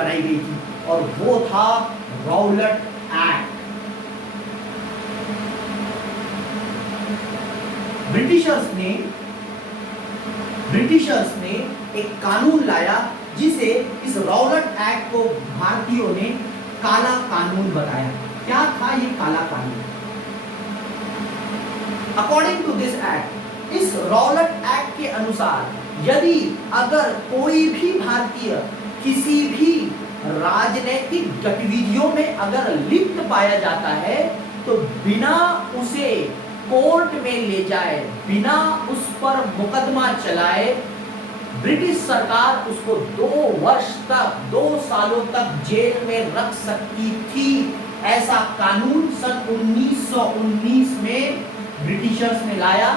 बनाई गई थी और वो था राउलेट एक्ट। ब्रिटिशर्स ने एक कानून लाया जिसे इस राउलेट एक्ट को भारतीयों ने काला कानून बताया। क्या था ये काला कानून? अकॉर्डिंग टू दिस एक्ट, इस राउलेट एक्ट के अनुसार यदि अगर कोई भी भारतीय किसी भी राजनीतिक गतिविधियों में अगर लिप्त पाया जाता है तो बिना उसे कोर्ट में ले जाए, बिना उस पर मुकदमा चलाए, ब्रिटिश सरकार उसको 2 सालों तक जेल में रख सकती थी। ऐसा कानून सन 1919 में ब्रिटिशर्स ने लाया,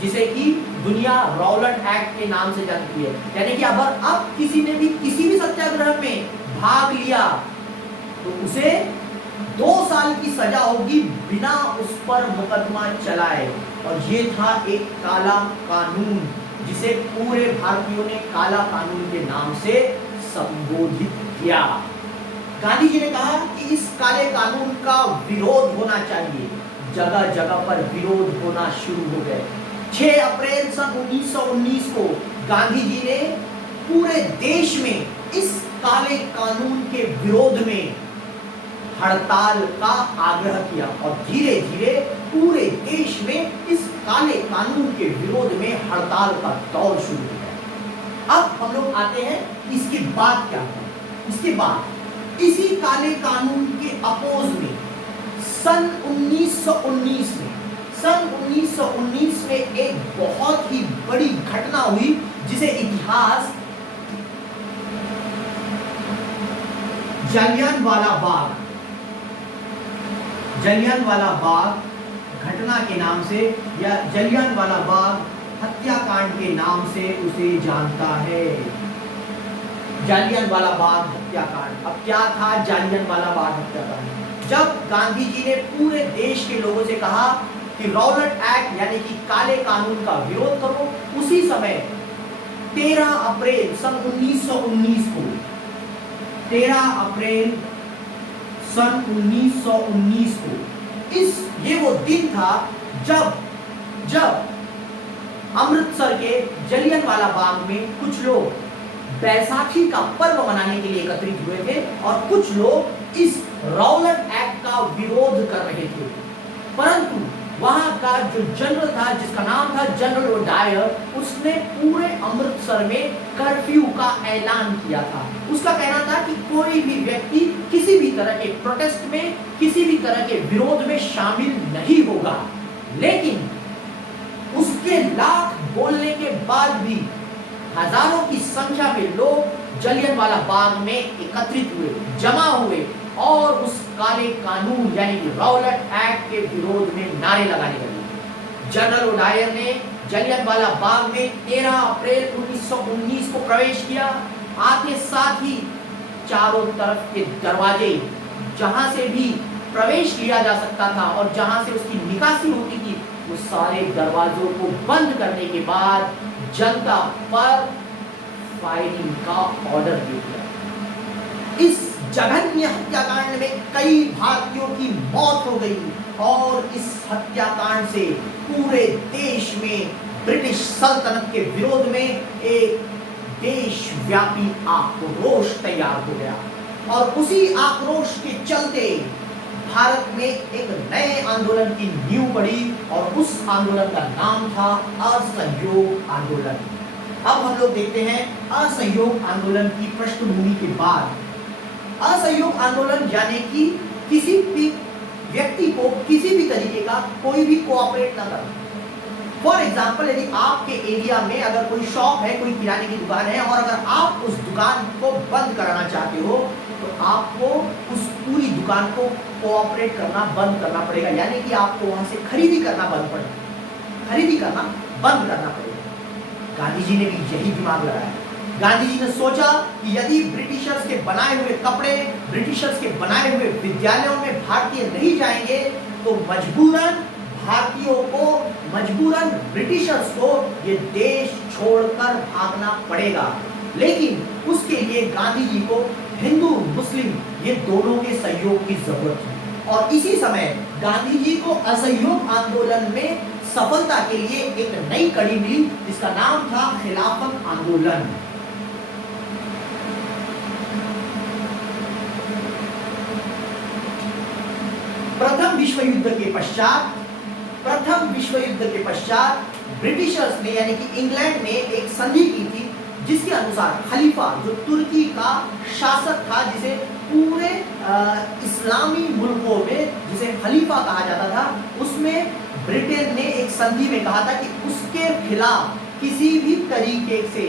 जिसे कि दुनिया राउलेट एक्ट के नाम से जानती है। यानी कि अगर अब किसी ने भी किसी भी सत्याग्रह में भाग लिया तो उसे 2 साल की सजा होगी बिना उस पर मुकदमा चलाए। और ये था एक काला कानून जिसे पूरे भारतीयों ने काला कानून के नाम से संबोधित किया। गांधी जी ने कहा कि इस काले कानून का विरोध होना चाहिए। जगह जगह पर विरोध होना शुरू हो गए। 6 अप्रैल सन 1919 को गांधी जी ने पूरे देश में इस काले कानून के विरोध में हड़ताल का आग्रह किया और धीरे धीरे पूरे देश में इस काले कानून के विरोध में हड़ताल का दौर शुरू हो गया। अब हम लोग आते हैं इसके बाद क्या हुआ। इसके बाद इसी काले कानून के अपोज में सन 1919 में एक बहुत ही बड़ी घटना हुई जिसे इतिहास जलियांवाला बाग घटना के नाम से या जलियांवाला बाग हत्याकांड के नाम से उसे जानता है। जालियनवाला बाग हत्याकांड। अब क्या था जालियनवाला बाग हत्याकांड? जब गांधी जी ने पूरे देश के लोगों से कहा कि राउलेट एक्ट यानी कि काले कानून का विरोध करो, उसी समय 13 अप्रैल सन 1919 को 13 अप्रैल सन 1919 को ये वो दिन था जब अमृतसर के जलियनवाला बाग में कुछ लोग बैसाखी का पर्व मनाने के लिए एकत्रित हुए थे और कुछ लोग इस राउलेट एक्ट का विरोध कर रहे थे। परंतु वहां का जो जनरल था जिसका नाम था जनरल डायर, उसने पूरे अमृतसर में कर्फ्यू का ऐलान किया था। उसका कहना था कि कोई भी व्यक्ति किसी भी तरह के प्रोटेस्ट में, किसी भी तरह के विरोध में शामिल नहीं होगा। लेकिन उसके लाख बोलने के बाद भी हजारों की संख्या में लोग जलियनवाला बाग में एकत्रित हुए, जमा हुए और उस काले कानून यानी कि राउलेट एक्ट के विरोध में नारे लगाने लगे। जनरल डायर ने जलियनवाला बाग में 13 अप्रैल 1919 को प्रवेश किया। आते साथ ही चारों तरफ के दरवाजे जहां से भी प्रवेश किया जा सकता था और जहां से उसकी निकासी होती थी, वो सारे दरवाजों को बंद करने के बाद जनता पर फायरिंग का ऑर्डर दे दिया। इस जघन्य हत्याकांड में कई भारतीयों की मौत हो गई और इस हत्याकांड से पूरे देश में ब्रिटिश सल्तनत के विरोध में एक देशव्यापी आक्रोश तैयार हो गया। और उसी आक्रोश के चलते भारत में एक नए आंदोलन की नींव पड़ी और उस आंदोलन का नाम था असहयोग आंदोलन। अब हम लोग देखते हैं असहयोग आंदोलन की पृष्ठभूमि के बाद। असहयोग आंदोलन यानी कि किसी भी व्यक्ति को किसी भी तरीके का कोई भी कोऑपरेट न करना। फॉर एग्जाम्पल, यदि आपके एरिया में अगर कोई शॉप है, कोई किराने की दुकान है और अगर आप उस दुकान को बंद कराना चाहते हो तो आपको उस पूरी दुकान को कोऑपरेट करना बंद करना पड़ेगा, यानी कि आपको वहां से खरीदी करना बंद करना पड़ेगा। गांधी जी ने भी यही दिमाग लगाया। गांधी जी ने सोचा कि यदि ब्रिटिशर्स के बनाए हुए कपड़े, ब्रिटिशर्स के बनाए हुए विद्यालयों में भारतीय नहीं जाएंगे तो मजबूरन भारतीयों को, मजबूरन ब्रिटिशर्स को ये देश छोड़कर भागना पड़ेगा। लेकिन उसके लिए गांधी जी को हिंदू मुस्लिम ये दोनों के सहयोग की जरूरत थी। और इसी समय गांधी जी को असहयोग आंदोलन में सफलता के लिए एक नई कड़ी मिली जिसका नाम था खिलाफत आंदोलन। प्रथम विश्व युद्ध के पश्चात ब्रिटिशर्स ने यानी कि इंग्लैंड ने एक संधि की थी जिसके अनुसार खलीफा जो तुर्की का शासक था, जिसे पूरे इस्लामी मुल्कों में जिसे खलीफा कहा जाता था, उसमें ब्रिटेन ने एक संधि में कहा था कि उसके खिलाफ किसी भी तरीके से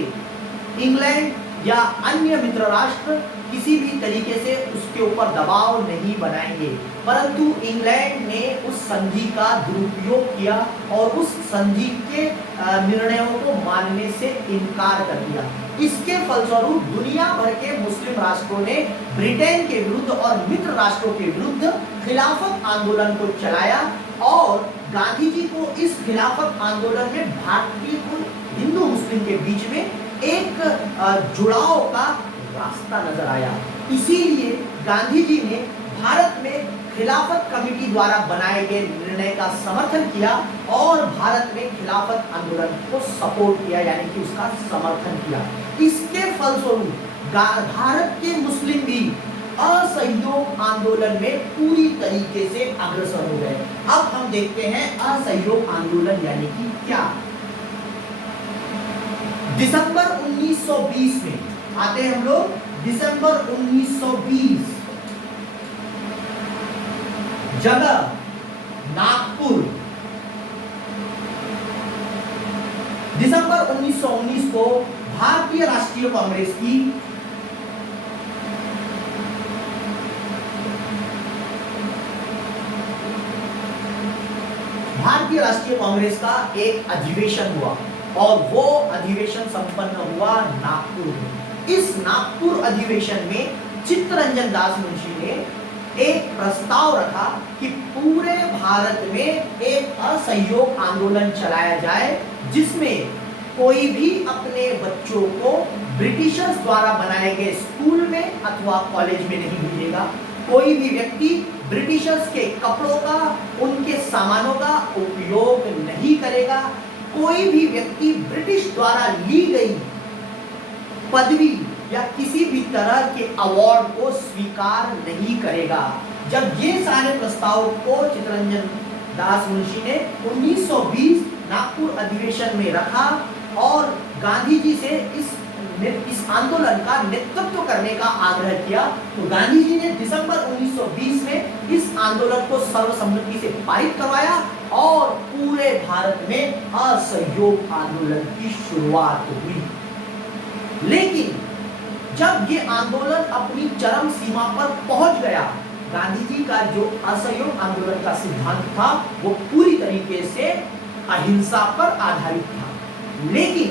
इंग्लैंड या अन्य मित्र राष्ट्र किसी भी तरीके से उसके ऊपर दबाव नहीं बनाएंगे। परंतु इंग्लैंड ने उस संधि का दुरुपयोग किया और उस संधि के निर्णयों को मानने से इनकार कर दिया। इसके फलस्वरूप दुनिया भर के मुस्लिम राष्ट्रों ने ब्रिटेन के विरुद्ध और मित्र राष्ट्रों के विरुद्ध खिलाफत आंदोलन को चलाया और गांधी जी को इस खिलाफत आंदोलन में भारतीय को हिंदू मुस्लिम के बीच में एक जुड़ाव का रास्ता नजर आया। इसीलिए गांधी जी ने भारत में खिलाफत कमेटी द्वारा बनाए गए निर्णय का समर्थन किया और भारत में खिलाफत आंदोलन को सपोर्ट किया यानी कि उसका समर्थन किया। इसके फलस्वरूप भारत के मुस्लिम भी असहयोग आंदोलन में पूरी तरीके से अग्रसर हो गए। अब हम देखते हैं असहयोग आंदोलन यानी कि क्या। दिसंबर 1920 में आते हैं हम लोग। दिसंबर 1920, जगह नागपुर। दिसंबर 1919 को भारतीय राष्ट्रीय कांग्रेस की का एक अधिवेशन हुआ और वो अधिवेशन संपन्न हुआ नागपुर में। इस नागपुर अधिवेशन में चित्तरंजन दास मुंशी ने एक प्रस्ताव रखा कि पूरे भारत में एक असहयोग आंदोलन चलाया जाए जिसमें कोई भी अपने बच्चों को ब्रिटिशर्स द्वारा बनाए गए स्कूल में अथवा कॉलेज में नहीं भेजेगा। कोई भी व्यक्ति ब्रिटिशर्स के कपड़ों का, उनके सामानों का उपयोग नहीं करेगा। कोई भी व्यक्ति ब्रिटिश द्वारा ली गई पदवी या किसी भी तरह के अवार्ड को स्वीकार नहीं करेगा। जब ये सारे प्रस्ताव को चित्तरंजन दास मुंशी ने 1920 नागपुर अधिवेशन में रखा और गांधी जी से इस आंदोलन का नेतृत्व करने का आग्रह किया, तो गांधी जी ने दिसंबर 1920 में इस आंदोलन को सर्वसम्मति से पारित करवाया और पूरे भारत में असहयोग आंदोलन की शुरुआत हुई। लेकिन जब ये आंदोलन अपनी चरम सीमा पर पहुंच गया, गांधी जी का जो असहयोग आंदोलन का सिद्धांत था वो पूरी तरीके से अहिंसा पर आधारित था। लेकिन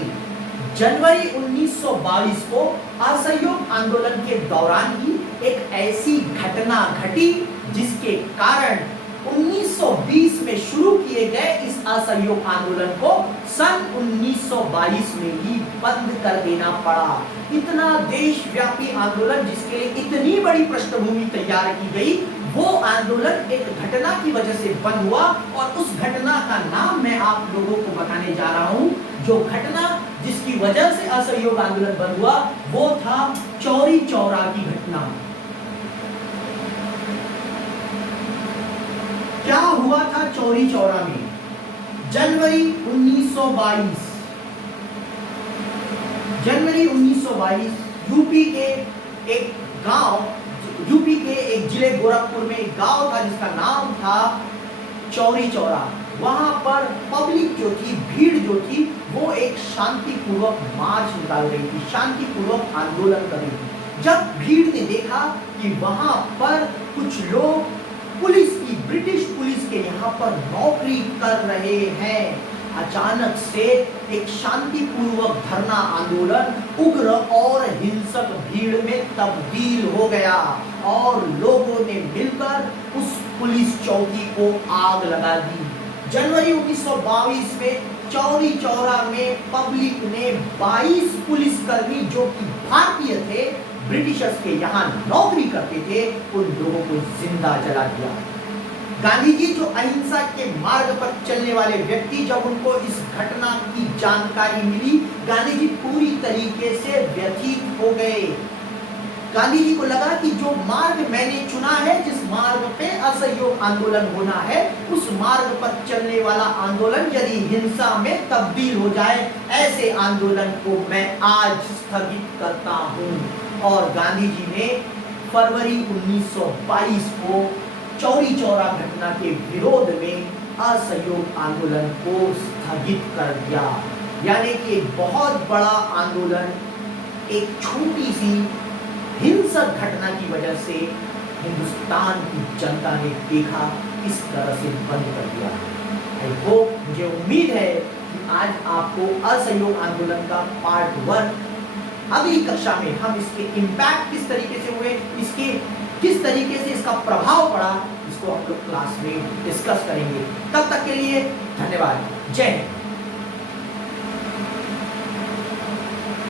जनवरी 1922 को असहयोग आंदोलन के दौरान ही एक ऐसी घटना घटी जिसके कारण 1920 में शुरू किए गए इस असहयोग आंदोलन को सन 1922 में ही बंद कर देना पड़ा। इतना देशव्यापी आंदोलन जिसके लिए इतनी बड़ी पृष्ठभूमि तैयार की गई, वो आंदोलन एक घटना की वजह से बंद हुआ और उस घटना का नाम मैं आप लोगों को बताने जा रहा हूं। जो घटना जिसकी वजह से असहयोग आंदोलन बंद हुआ वो था चौरी चौरा की घटना। क्या हुआ था चौरी चौरा में? जनवरी 1922 यूपी के एक जिले गोरखपुर में एक गांव था जिसका नाम था चौरी चौरा। वहां पर पब्लिक जो थी, भीड़ जो थी, वो एक शांतिपूर्वक मार्च निकाल रही थी, शांतिपूर्वक आंदोलन कर रही थी। जब भीड़ ने देखा कि वहां पर कुछ लोग ब्रिटिश पुलिस के यहाँ पर नौकरी कर रहे हैं, अचानक से एक शांतिपूर्वक धरना आंदोलन उग्र और हिंसक भीड़ में तब्दील हो गया और लोगों ने मिलकर उस पुलिस चौकी को आग लगा दी। जनवरी 1922 में चौरी चौरा में पब्लिक ने 22 पुलिसकर्मी जो कि भारतीय थे, ब्रिटिशर्स के यहाँ नौकरी करते थे, उन लोगों को जिंदा जला दिया। गांधी जी जो अहिंसा के मार्ग पर चलने वाले व्यक्ति, जब उनको इस घटना की जानकारी मिली, गांधी जी पूरी तरीके से व्यथित हो गए। गांधी जी को लगा कि जो मार्ग मैंने चुना है, जिस मार्ग पे असहयोग आंदोलन होना है, उस मार्ग पर चलने वाला आंदोलन यदि हिंसा में तब्दील हो जाए, ऐसे आंदोलन को मैं आज स्थगित करता हूं। और गांधी जी ने फरवरी 1922 को चौरी चौरा घटना के विरोध में असहयोग आंदोलन को स्थगित कर दिया। यानी कि एक बहुत बड़ा आंदोलन एक छोटी सी हिंसक घटना की वजह से हिंदुस्तान की जनता ने देखा, इस तरह से बंद कर दिया। आई होप, मुझे उम्मीद है कि आज आपको असहयोग आंदोलन का पार्ट 1, अगली कक्षा में हम इसके इम्पैक्ट किस तरीके से हुए, इसके किस तरीके से इसका प्रभाव पड़ा, इसको हम लोग क्लास में डिस्कस करेंगे। तब तक के लिए धन्यवाद। जय हिंद।